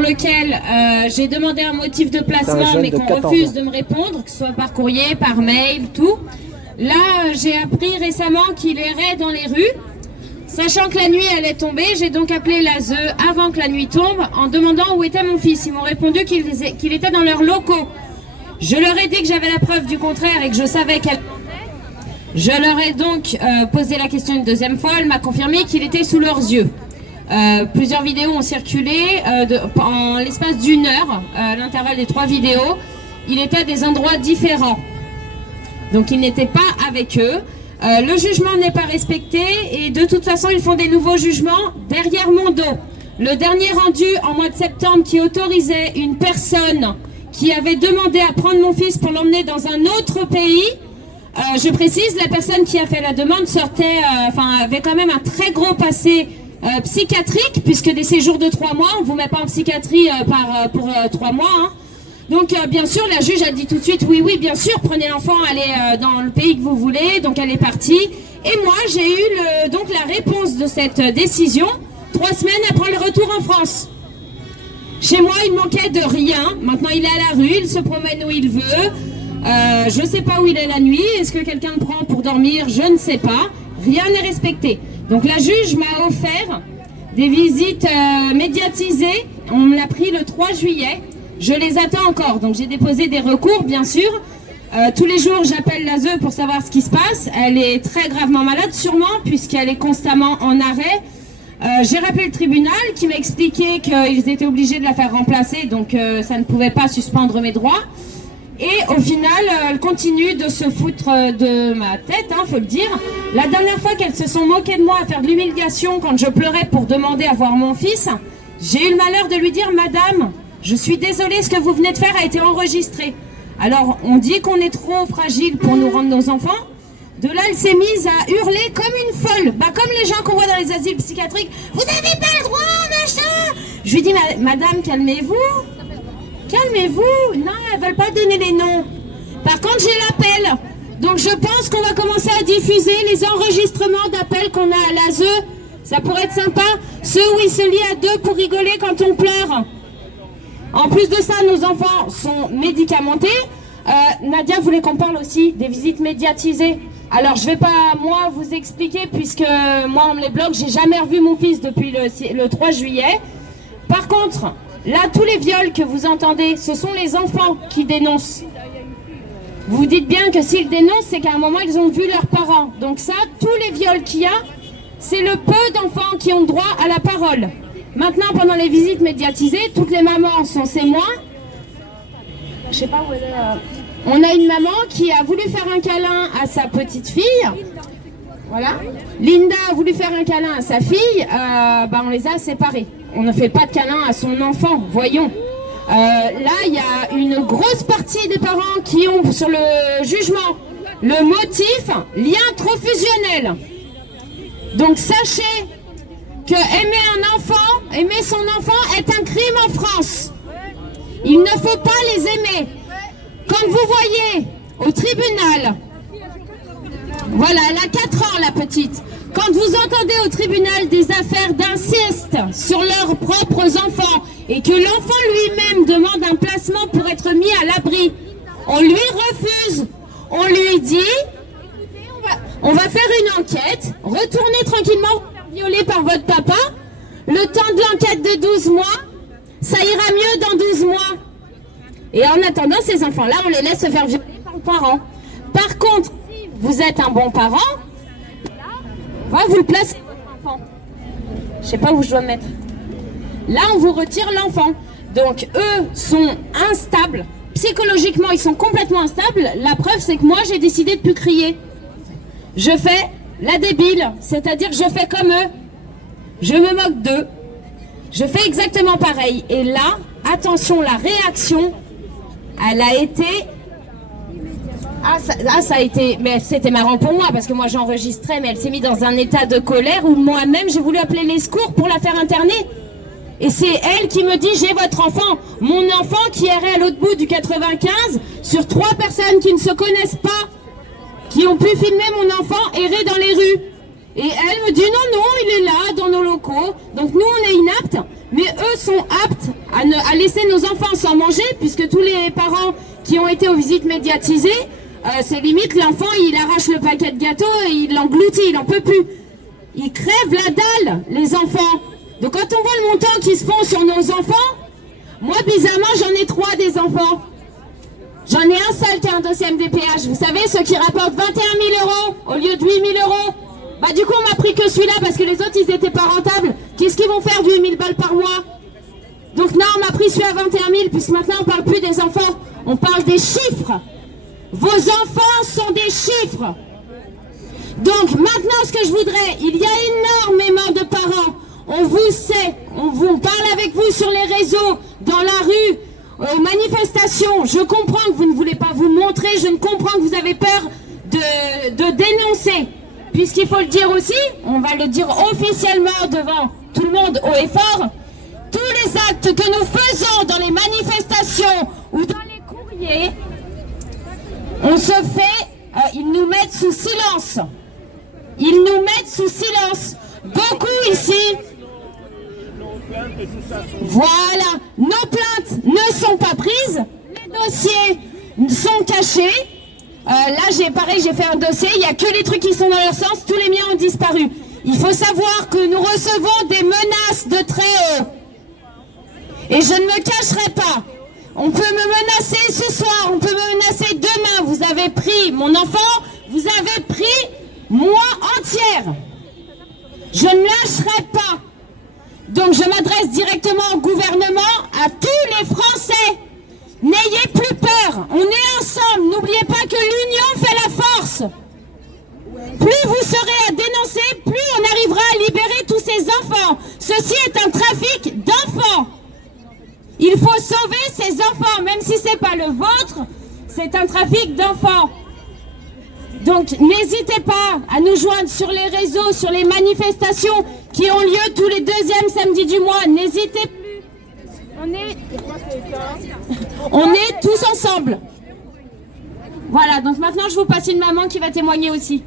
pour lequel j'ai demandé un motif de placement, mais qu'on refuse de me répondre, que ce soit par courrier, par mail, tout. Là, j'ai appris récemment qu'il errait dans les rues. Sachant que la nuit allait tomber, j'ai donc appelé l'ASE avant que la nuit tombe en demandant où était mon fils. Ils m'ont répondu qu'il était dans leurs locaux. Je leur ai dit que j'avais la preuve du contraire et que je savais qu'elle... Je leur ai donc posé la question une deuxième fois. Elle m'a confirmé qu'il était sous leurs yeux. Plusieurs vidéos ont circulé en l'espace d'une heure, à l'intervalle des 3 vidéos. Il était à des endroits différents. Donc il n'était pas avec eux. Le jugement n'est pas respecté et de toute façon ils font des nouveaux jugements derrière mon dos. Le dernier rendu en mois de septembre qui autorisait une personne qui avait demandé à prendre mon fils pour l'emmener dans un autre pays, je précise, la personne qui a fait la demande avait quand même un très gros passé psychiatrique, puisque des séjours de 3 mois, on ne vous met pas en psychiatrie pour 3 mois, hein. Donc bien sûr, la juge a dit tout de suite, oui, bien sûr, prenez l'enfant, allez dans le pays que vous voulez. Donc elle est partie. Et moi, j'ai eu donc la réponse de cette décision 3 semaines après le retour en France. Chez moi, il manquait de rien. Maintenant, il est à la rue, il se promène où il veut. Je ne sais pas où il est la nuit. Est-ce que quelqu'un le prend pour dormir? Je ne sais pas. Rien n'est respecté. Donc la juge m'a offert des visites médiatisées. On me l'a pris le 3 juillet. Je les attends encore, donc j'ai déposé des recours, bien sûr. Tous les jours, j'appelle l'ASE pour savoir ce qui se passe. Elle est très gravement malade, sûrement, puisqu'elle est constamment en arrêt. J'ai rappelé le tribunal qui m'a expliqué qu'ils étaient obligés de la faire remplacer, donc ça ne pouvait pas suspendre mes droits. Et au final, elle continue de se foutre de ma tête, faut le dire. La dernière fois qu'elles se sont moquées de moi à faire de l'humiliation quand je pleurais pour demander à voir mon fils, j'ai eu le malheur de lui dire « Madame, je suis désolée, ce que vous venez de faire a été enregistré. » Alors, on dit qu'on est trop fragile pour nous rendre nos enfants. De là, elle s'est mise à hurler comme une folle. Comme les gens qu'on voit dans les asiles psychiatriques. « Vous n'avez pas le droit, machin !» Je lui dis « Madame, calmez-vous. Calmez-vous. » Non, elles ne veulent pas donner les noms. Par contre, j'ai l'appel. Donc, je pense qu'on va commencer à diffuser les enregistrements d'appels qu'on a à l'ASE. Ça pourrait être sympa. Ceux où ils se lient à 2 pour rigoler quand on pleure. En plus de ça, nos enfants sont médicamentés. Nadia voulait qu'on parle aussi des visites médiatisées. Alors, je ne vais pas, moi, vous expliquer, puisque moi, on me les bloque. J'ai jamais revu mon fils depuis le 3 juillet. Par contre, là, tous les viols que vous entendez, ce sont les enfants qui dénoncent. Vous dites bien que s'ils dénoncent, c'est qu'à un moment, ils ont vu leurs parents. Donc ça, tous les viols qu'il y a, c'est le peu d'enfants qui ont droit à la parole. Maintenant, pendant les visites médiatisées, toutes les mamans sont témoins. Je sais pas où elle est. On a une maman qui a voulu faire un câlin à sa petite fille. Voilà. Linda a voulu faire un câlin à sa fille. On les a séparés. On ne fait pas de câlin à son enfant, voyons. Là, il y a une grosse partie des parents qui ont sur le jugement le motif lien trop fusionnel. Donc sachez que aimer son enfant est un crime en France. Il ne faut pas les aimer. Quand vous voyez au tribunal, voilà, elle a 4 ans la petite, quand vous entendez au tribunal des affaires d'inceste sur leurs propres enfants et que l'enfant lui-même demande un placement pour être mis à l'abri, on lui refuse, on lui dit on va faire une enquête, retournez tranquillement violé par votre papa, le temps de l'enquête de 12 mois, ça ira mieux dans 12 mois. Et en attendant, ces enfants-là, on les laisse se faire violer par le parent. Par contre, si vous êtes un bon parent, vous le placez votre enfant. Je sais pas où je dois me mettre. Là, on vous retire l'enfant. Donc, eux sont instables. Psychologiquement, ils sont complètement instables. La preuve, c'est que moi, j'ai décidé de plus crier. Je fais la débile, c'est-à-dire que je fais comme eux. Je me moque d'eux. Je fais exactement pareil. Et là, attention, la réaction, elle a été... ça a été... Mais c'était marrant pour moi, parce que moi j'enregistrais, mais elle s'est mise dans un état de colère où moi-même j'ai voulu appeler les secours pour la faire interner. Et c'est elle qui me dit, j'ai votre enfant. Mon enfant qui errait à l'autre bout du 95, sur 3 personnes qui ne se connaissent pas, qui ont pu filmer mon enfant errer dans les rues. Et elle me dit, non, il est là, dans nos locaux. Donc nous, on est inaptes, mais eux sont aptes laisser nos enfants sans manger, puisque tous les parents qui ont été aux visites médiatisées, c'est limite l'enfant il arrache le paquet de gâteaux et il l'engloutit, il n'en peut plus. Ils crèvent la dalle, les enfants. Donc quand on voit le montant qui se font sur nos enfants, moi bizarrement j'en ai 3 des enfants. J'en ai un seul qui a un dossier MDPH. Vous savez, ceux qui rapportent 21 000 euros au lieu de 8 000 euros. Bah du coup on m'a pris que celui-là parce que les autres ils étaient pas rentables. Qu'est-ce qu'ils vont faire de 8 000 balles par mois? Donc non, on m'a pris celui à 21 000 puisque maintenant on parle plus des enfants, on parle des chiffres. Vos enfants sont des chiffres. Donc maintenant ce que je voudrais, il y a énormément de parents. On vous sait, on parle avec vous sur les réseaux, dans la rue, aux manifestations. Je comprends que vous ne voulez pas vous montrer, je ne comprends que vous avez peur de dénoncer. Puisqu'il faut le dire aussi, on va le dire officiellement devant tout le monde haut et fort, tous les actes que nous faisons dans les manifestations ou dans les courriers, on se fait, ils nous mettent sous silence. Ils nous mettent sous silence. Beaucoup ici. Voilà, nos plaintes ne sont pas prises, les dossiers sont cachés. Là, pareil, j'ai fait un dossier, il n'y a que les trucs qui sont dans leur sens, tous les miens ont disparu. Il faut savoir que nous recevons des menaces de très haut. Et je ne me cacherai pas. On peut me menacer ce soir, on peut me menacer demain. Vous avez pris mon enfant, vous avez pris moi entière. Je ne lâcherai pas. Donc je m'adresse directement au gouvernement, à tous les Français. N'ayez plus peur, on est ensemble. N'oubliez pas que l'union fait la force. Plus vous serez à dénoncer, plus on arrivera à libérer tous ces enfants. Ceci est un trafic d'enfants. Il faut sauver ces enfants, même si ce n'est pas le vôtre, c'est un trafic d'enfants. Donc n'hésitez pas à nous joindre sur les réseaux, sur les manifestations qui ont lieu tous les 2e samedis du mois. N'hésitez plus. On est tous ensemble. Voilà, donc maintenant je vous passe une maman qui va témoigner aussi.